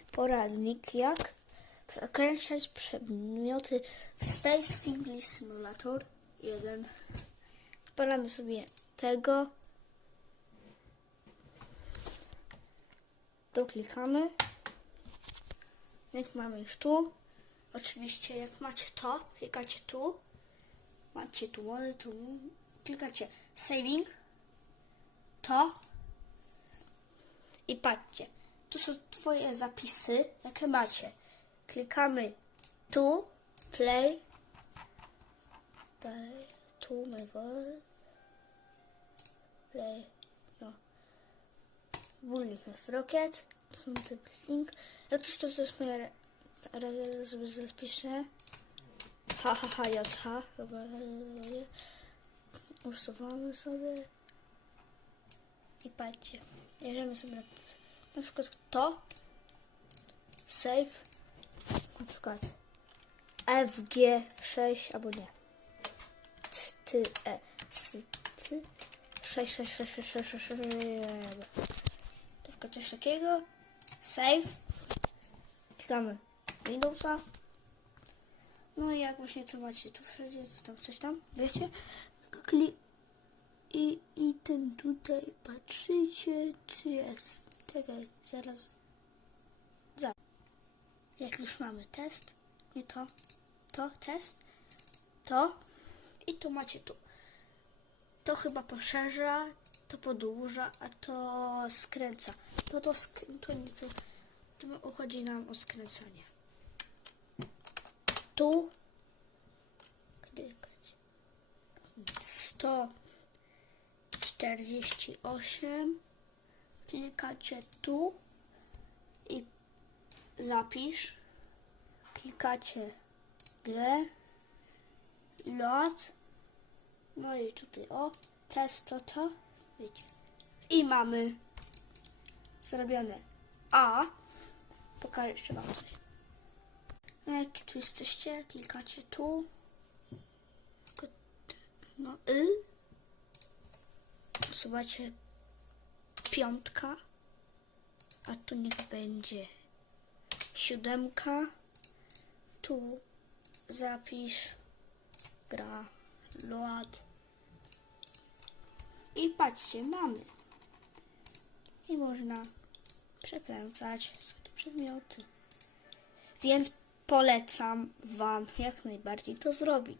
poradnik, jak przekręcać przedmioty w Space Finley Simulator 1. Odpalamy sobie tego. Tu klikamy. Jak mamy już tu. Oczywiście jak macie to, klikacie tu. Macie tu, tu. Klikacie saving. To. I patrzcie. Tu są twoje zapisy, jakie macie. Klikamy tu, play. Dalej, tu, my wol. Play, no. Są te link. Jak coś to jest moja... re- sobie zapiszę. Ha, ha, ha, j, h. Dobra, usuwamy sobie. I patrzcie. Bierzemy sobie na, na przykład to. Save. Na przykład FG6 albo nie. Ty, e, s, ty. 6, 6, 6, 6, 6, 6, 6, Tylko coś takiego. Save. Klikamy Windowsa. No i jak właśnie co macie tu wszędzie, to tam coś tam, wiecie? Klik i, i ten tutaj patrzycie, czy jest. Czekaj, zaraz. Za. Jak już mamy test, nie to, to, test, to i tu macie tu. To chyba poszerza, to podłuża, a to skręca. To to, sk- to nie to, to chodzi nam o skręcanie. Tu klikać. 100 48 klikacie tu i zapisz. Klikacie grę lot. No i tutaj o test to to. Wiecie. I mamy zrobione a. Pokażę jeszcze wam coś. No jak tu jesteście? Klikacie tu. No y. Usuwacie piątka, a tu niech będzie siódemka. Tu zapisz gra load. I patrzcie, mamy. I można przekręcać sobie przedmioty. Więc polecam Wam jak najbardziej to zrobić.